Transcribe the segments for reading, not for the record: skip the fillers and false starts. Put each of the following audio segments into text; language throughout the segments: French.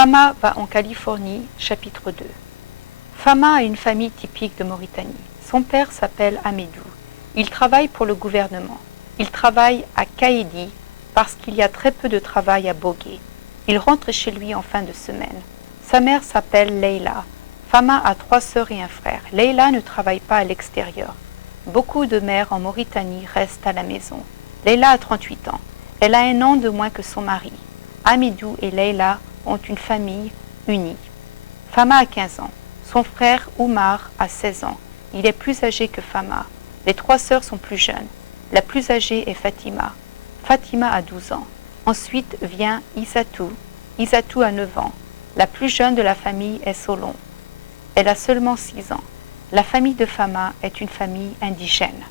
Fama va en Californie, chapitre 2. Fama a une famille typique de Mauritanie. Son père s'appelle Amidou. Il travaille pour le gouvernement. Il travaille à Kaïdi parce qu'il y a très peu de travail à Bogué. Il rentre chez lui en fin de semaine. Sa mère s'appelle Leila. Fama a 3 sœurs et un frère. Leila ne travaille pas à l'extérieur. Beaucoup de mères en Mauritanie restent à la maison. Leila a 38 ans. Elle a un an de moins que son mari. Amidou et Leila ont une famille unie. Fama a 15 ans. Son frère Oumar a 16 ans. Il est plus âgé que Fama. Les 3 sœurs sont plus jeunes. La plus âgée est Fatima. Fatima a 12 ans. Ensuite vient Isatou. Isatou a 9 ans. La plus jeune de la famille est Solon. Elle a seulement 6 ans. La famille de Fama est une famille indigène.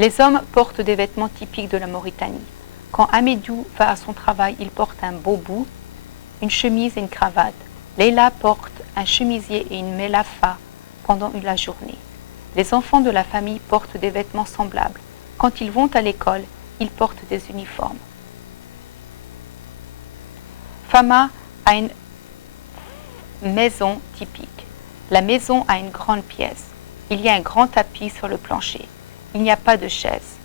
Les hommes portent des vêtements typiques de la Mauritanie. Quand Amidou va à son travail, il porte un bobou, une chemise et une cravate. Leila porte un chemisier et une melafa pendant la journée. Les enfants de la famille portent des vêtements semblables. Quand ils vont à l'école, ils portent des uniformes. Fama a une maison typique. La maison a une grande pièce. Il y a un grand tapis sur le plancher. Il n'y a pas de chaise.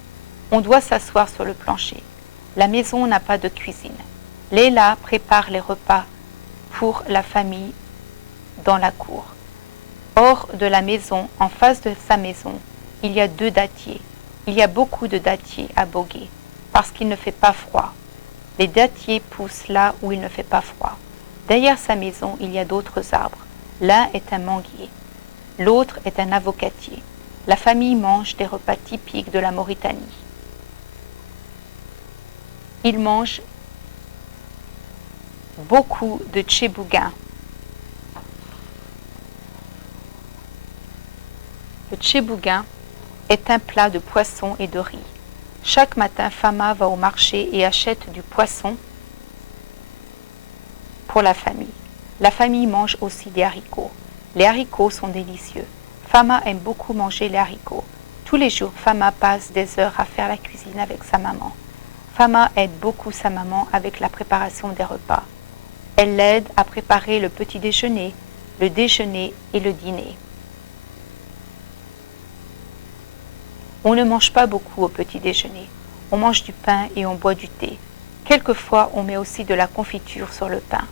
On doit s'asseoir sur le plancher. La maison n'a pas de cuisine. Leila prépare les repas pour la famille dans la cour. Hors de la maison, en face de sa maison, il y a 2 dattiers. Il y a beaucoup de dattiers à Bogué parce qu'il ne fait pas froid. Les dattiers poussent là où il ne fait pas froid. Derrière sa maison, il y a d'autres arbres. L'un est un manguier. L'autre est un avocatier. La famille mange des repas typiques de la Mauritanie. Ils mangent beaucoup de tchébouguin. Le tchébouguin est un plat de poisson et de riz. Chaque matin, Fama va au marché et achète du poisson pour la famille. La famille mange aussi des haricots. Les haricots sont délicieux. Fama aime beaucoup manger les haricots. Tous les jours, Fama passe des heures à faire la cuisine avec sa maman. Fama aide beaucoup sa maman avec la préparation des repas. Elle l'aide à préparer le petit déjeuner, le déjeuner et le dîner. On ne mange pas beaucoup au petit déjeuner. On mange du pain et on boit du thé. Quelquefois, on met aussi de la confiture sur le pain.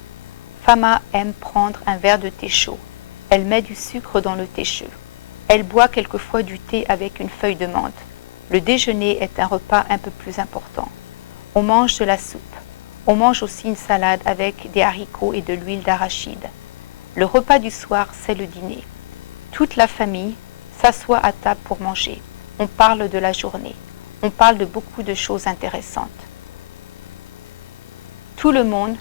Fama aime prendre un verre de thé chaud. Elle met du sucre dans le thé chaud. Elle boit quelquefois du thé avec une feuille de menthe. Le déjeuner est un repas un peu plus important. On mange de la soupe. On mange aussi une salade avec des haricots et de l'huile d'arachide. Le repas du soir, c'est le dîner. Toute la famille s'assoit à table pour manger. On parle de la journée. On parle de beaucoup de choses intéressantes. Tout le monde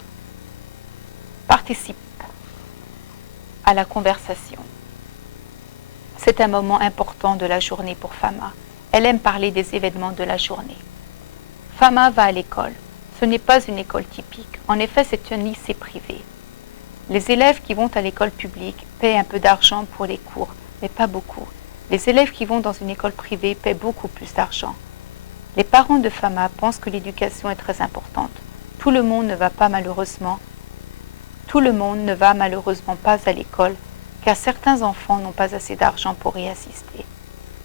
participe à la conversation. C'est un moment important de la journée pour Fama. Elle aime parler des événements de la journée. Fama va à l'école. Ce n'est pas une école typique. En effet, c'est un lycée privé. Les élèves qui vont à l'école publique paient un peu d'argent pour les cours, mais pas beaucoup. Les élèves qui vont dans une école privée paient beaucoup plus d'argent. Les parents de Fama pensent que l'éducation est très importante. Tout le monde ne va malheureusement pas à l'école, car certains enfants n'ont pas assez d'argent pour y assister.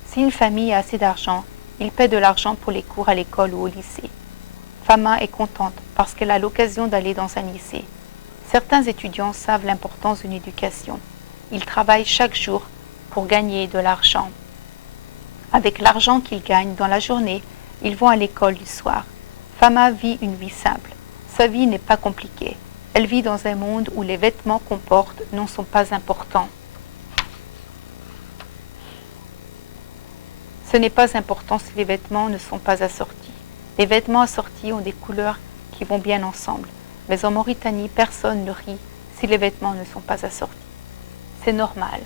Si une famille a assez d'argent, ils paient de l'argent pour les cours à l'école ou au lycée. Fama est contente parce qu'elle a l'occasion d'aller dans un lycée. Certains étudiants savent l'importance d'une éducation. Ils travaillent chaque jour pour gagner de l'argent. Avec l'argent qu'ils gagnent dans la journée, ils vont à l'école du soir. Fama vit une vie simple. Sa vie n'est pas compliquée. Elle vit dans un monde où les vêtements qu'on porte ne sont pas importants. Ce n'est pas important si les vêtements ne sont pas assortis. Les vêtements assortis ont des couleurs qui vont bien ensemble. Mais en Mauritanie, personne ne rit si les vêtements ne sont pas assortis. C'est normal.